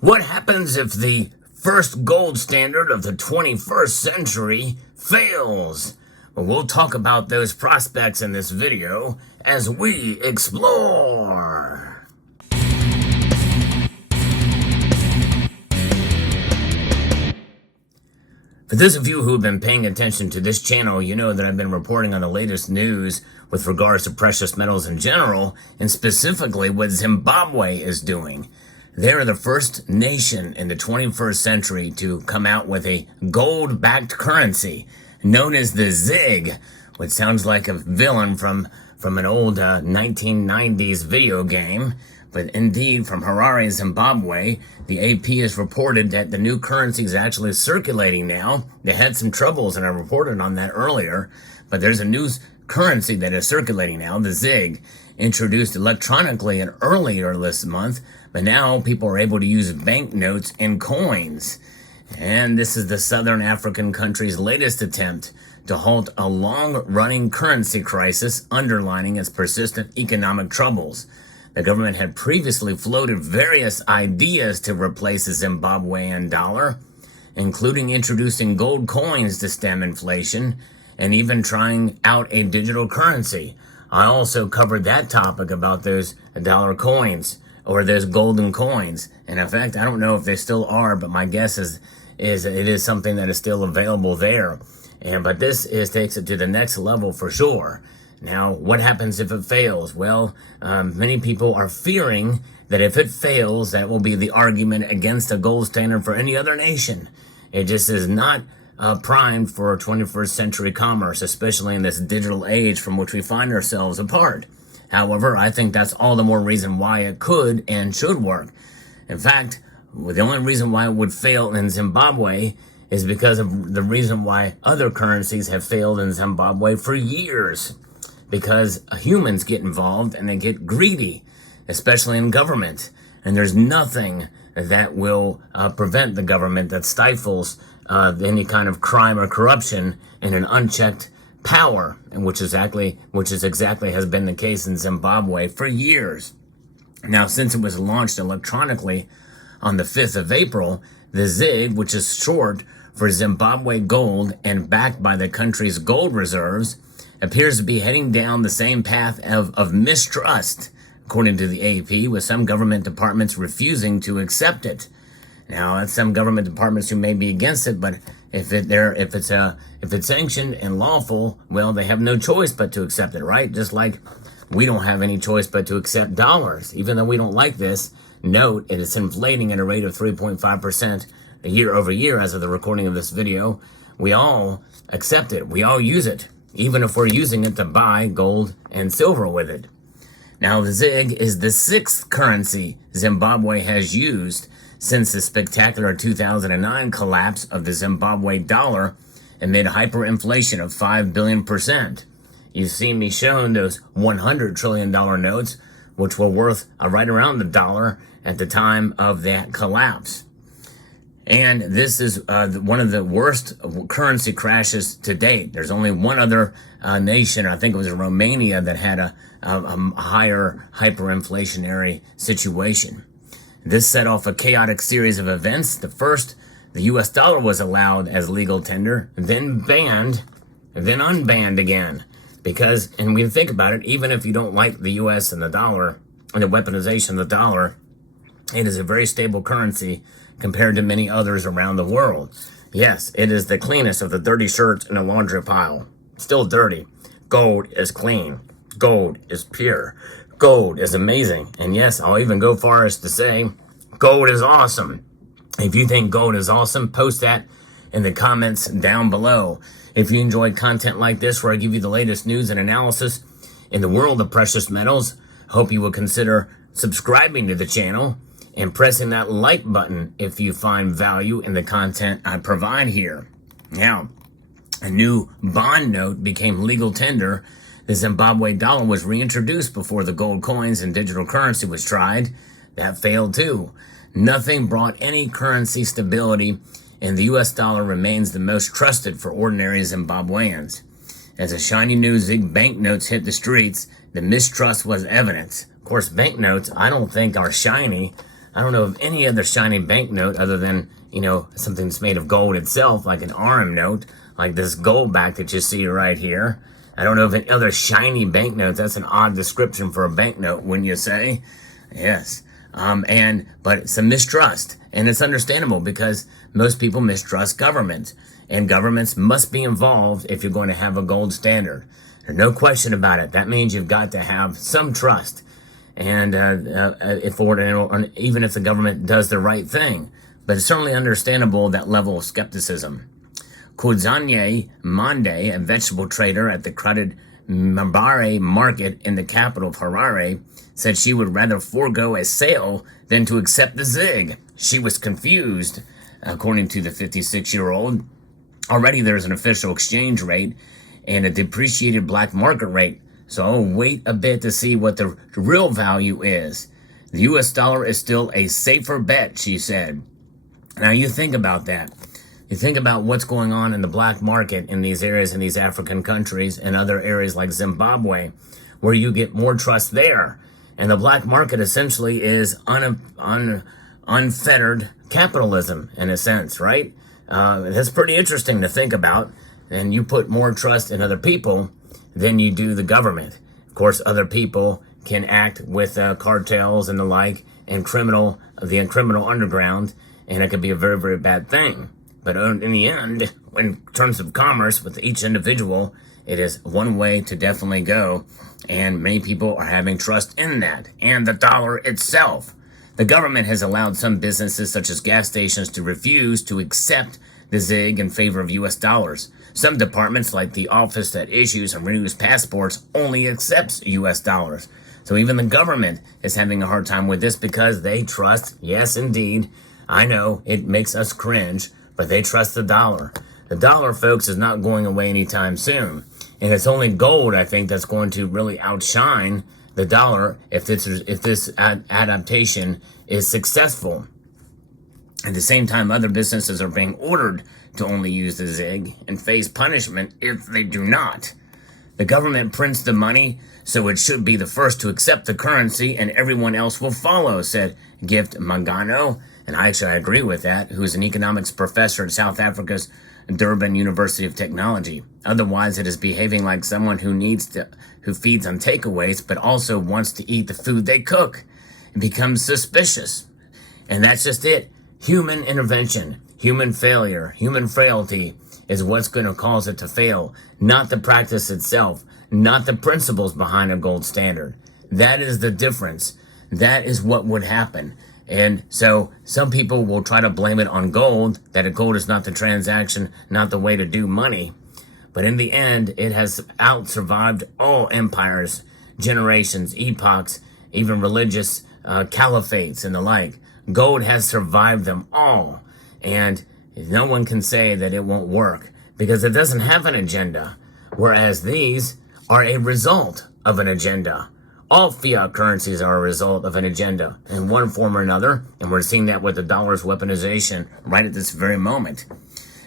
What happens if the first gold standard of the 21st century fails? Well, we'll talk about those prospects in this video as we explore. For those of you who have been paying attention to this channel, you know that I've been reporting on the latest news with regards to precious metals in general, and specifically what Zimbabwe is doing. They're the first nation in the 21st century to come out with a gold-backed currency known as the ZiG, which sounds like a villain from an old 1990s video game. But indeed, from Harare, Zimbabwe, the AP has reported that the new currency is actually circulating now. They had some troubles, and I reported on that earlier. But there's a new currency that is circulating now, the ZiG, introduced electronically and earlier this month. But now people are able to use banknotes and coins. And this is the Southern African country's latest attempt to halt a long-running currency crisis underlining its persistent economic troubles. The government had previously floated various ideas to replace the Zimbabwean dollar, including introducing gold coins to stem inflation and even trying out a digital currency. I also covered that topic about those dollar coins or those golden coins. And in fact, I don't know if they still are, but my guess is it is something that is still available there. But this takes it to the next level for sure. Now, what happens if it fails? Well, many people are fearing that if it fails, that will be the argument against a gold standard for any other nation. It just is not primed for 21st century commerce, especially in this digital age from which we find ourselves apart. However, I think that's all the more reason why it could and should work. In fact, the only reason why it would fail in Zimbabwe is because of the reason why other currencies have failed in Zimbabwe for years. Because humans get involved and they get greedy, especially in government. And there's nothing that will prevent the government that stifles any kind of crime or corruption in an unchecked power, and which is exactly has been the case in Zimbabwe for years. Now, since it was launched electronically on the 5th of April, the ZiG, which is short for Zimbabwe Gold and backed by the country's gold reserves, appears to be heading down the same path of mistrust, according to the AP, with some government departments refusing to accept it. Now, that's some government departments who may be against it, but if it's sanctioned and lawful, well, they have no choice but to accept it, right? Just like we don't have any choice but to accept dollars. Even though we don't like this, note it is inflating at a rate of 3.5% year over year as of the recording of this video. We all accept it. We all use it, even if we're using it to buy gold and silver with it. Now, the ZiG is the sixth currency Zimbabwe has used since the spectacular 2009 collapse of the Zimbabwe dollar amid hyperinflation of 5 billion%. You've seen me showing those $100 trillion notes, which were worth right around the dollar at the time of that collapse. And this is one of the worst currency crashes to date. There's only one other nation, I think it was Romania, that had a higher hyperinflationary situation. This set off a chaotic series of events. The first, the US dollar was allowed as legal tender, then banned, then unbanned again. Because, and we think about it, even if you don't like the US and the dollar, and the weaponization of the dollar, it is a very stable currency compared to many others around the world. Yes, it is the cleanest of the dirty shirts in a laundry pile. Still dirty. Gold is clean. Gold is pure. Gold is amazing. And yes, I'll even go far as to say, gold is awesome. If you think gold is awesome, post that in the comments down below. If you enjoy content like this, where I give you the latest news and analysis in the world of precious metals, hope you will consider subscribing to the channel and pressing that like button if you find value in the content I provide here. Now, a new bond note became legal tender. The Zimbabwe dollar was reintroduced before the gold coins and digital currency was tried. That failed too. Nothing brought any currency stability, and the US dollar remains the most trusted for ordinary Zimbabweans. As the shiny new ZiG banknotes hit the streets, the mistrust was evident. Of course, banknotes, I don't think are shiny. I don't know of any other shiny banknote other than, something that's made of gold itself, like an RM note, like this gold back that you see right here. I don't know of any other shiny banknotes. That's an odd description for a banknote, wouldn't you say? Yes. But it's a mistrust, and it's understandable because most people mistrust government, and governments must be involved if you're going to have a gold standard. There's no question about it. That means you've got to have some trust, and even if the government does the right thing. But it's certainly understandable that level of skepticism. Kudzanye Mande, a vegetable trader at the crowded Mbare market in the capital of Harare, said she would rather forego a sale than to accept the zig. She was confused, according to the 56-year-old. Already there's an official exchange rate and a depreciated black market rate, so I'll wait a bit to see what the real value is. The US dollar is still a safer bet, she said. Now you think about that. You think about what's going on in the black market in these areas, in these African countries and other areas like Zimbabwe, where you get more trust there. And the black market essentially is unfettered capitalism in a sense, right? That's pretty interesting to think about. And you put more trust in other people than you do the government. Of course, other people can act with cartels and the like, and the criminal underground, and it could be a very, very bad thing. But in the end, in terms of commerce with each individual, it is one way to definitely go. And many people are having trust in that. And the dollar itself. The government has allowed some businesses, such as gas stations, to refuse to accept the ZIG in favor of US dollars. Some departments, like the office that issues and renews passports, only accepts US dollars. So even the government is having a hard time with this because they trust, yes indeed, I know it makes us cringe, but they trust the dollar. The dollar, folks, is not going away anytime soon. And it's only gold, I think, that's going to really outshine the dollar if this adaptation is successful. At the same time, other businesses are being ordered to only use the ZIG and face punishment if they do not. The government prints the money, so it should be the first to accept the currency and everyone else will follow, said Gift Mangano. And I agree with that, who is an economics professor at South Africa's Durban University of Technology. Otherwise, it is behaving like someone who feeds on takeaways, but also wants to eat the food they cook. It becomes suspicious. And that's just it. Human intervention, human failure, human frailty is what's going to cause it to fail, not the practice itself, not the principles behind a gold standard. That is the difference. That is what would happen. And so some people will try to blame it on gold, that a gold is not the transaction, not the way to do money. But in the end, it has out-survived all empires, generations, epochs, even religious caliphates and the like. Gold has survived them all. And no one can say that it won't work because it doesn't have an agenda. Whereas these are a result of an agenda. All fiat currencies are a result of an agenda in one form or another, and we're seeing that with the dollar's weaponization right at this very moment.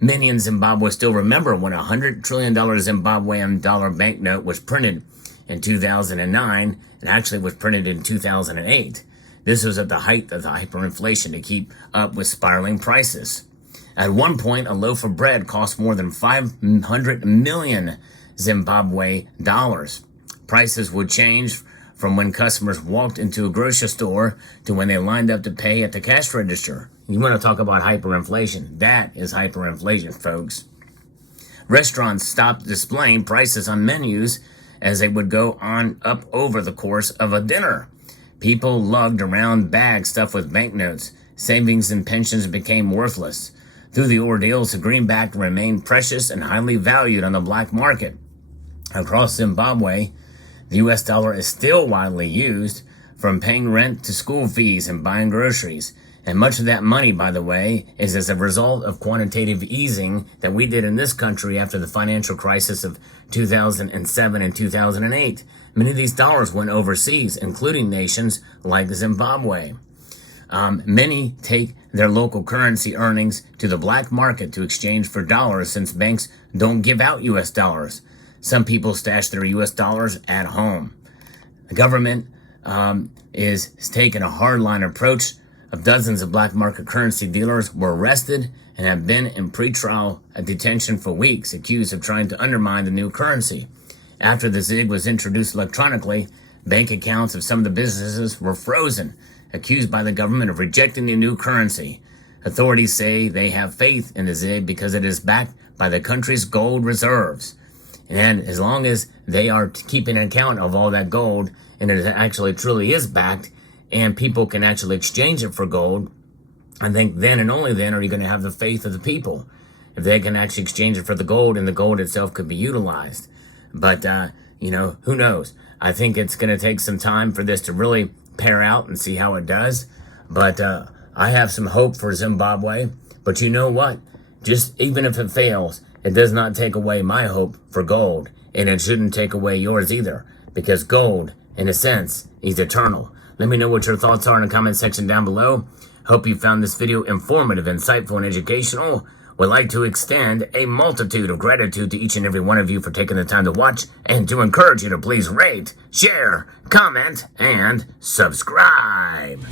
Many in Zimbabwe still remember when a $100 trillion Zimbabwean dollar banknote was printed in 2009, and actually was printed in 2008. This was at the height of the hyperinflation to keep up with spiraling prices. At one point, a loaf of bread cost more than 500 million Zimbabwe dollars. Prices would change from when customers walked into a grocery store to when they lined up to pay at the cash register. You want to talk about hyperinflation? That is hyperinflation, folks. Restaurants stopped displaying prices on menus as they would go on up over the course of a dinner. People lugged around bags stuffed with banknotes. Savings and pensions became worthless. Through the ordeals, the greenback remained precious and highly valued on the black market. Across Zimbabwe, the US dollar is still widely used, from paying rent to school fees and buying groceries. And much of that money, by the way, is as a result of quantitative easing that we did in this country after the financial crisis of 2007 and 2008. Many of these dollars went overseas, including nations like Zimbabwe. Many take their local currency earnings to the black market to exchange for dollars since banks don't give out US dollars. Some people stash their US dollars at home. The government is taking a hardline approach of dozens of black market currency dealers were arrested and have been in pretrial detention for weeks, accused of trying to undermine the new currency. After the ZiG was introduced electronically, bank accounts of some of the businesses were frozen, accused by the government of rejecting the new currency. Authorities say they have faith in the ZiG because it is backed by the country's gold reserves. And as long as they are keeping an account of all that gold, and it actually truly is backed, and people can actually exchange it for gold, I think then and only then are you going to have the faith of the people. If they can actually exchange it for the gold, and the gold itself could be utilized. But, who knows? I think it's going to take some time for this to really pair out and see how it does. But I have some hope for Zimbabwe. But you know what? Just even if it fails, it does not take away my hope for gold. And it shouldn't take away yours either. Because gold, in a sense, is eternal. Let me know what your thoughts are in the comment section down below. Hope you found this video informative, insightful, and educational. Would like to extend a multitude of gratitude to each and every one of you for taking the time to watch, and to encourage you to please rate, share, comment, and subscribe.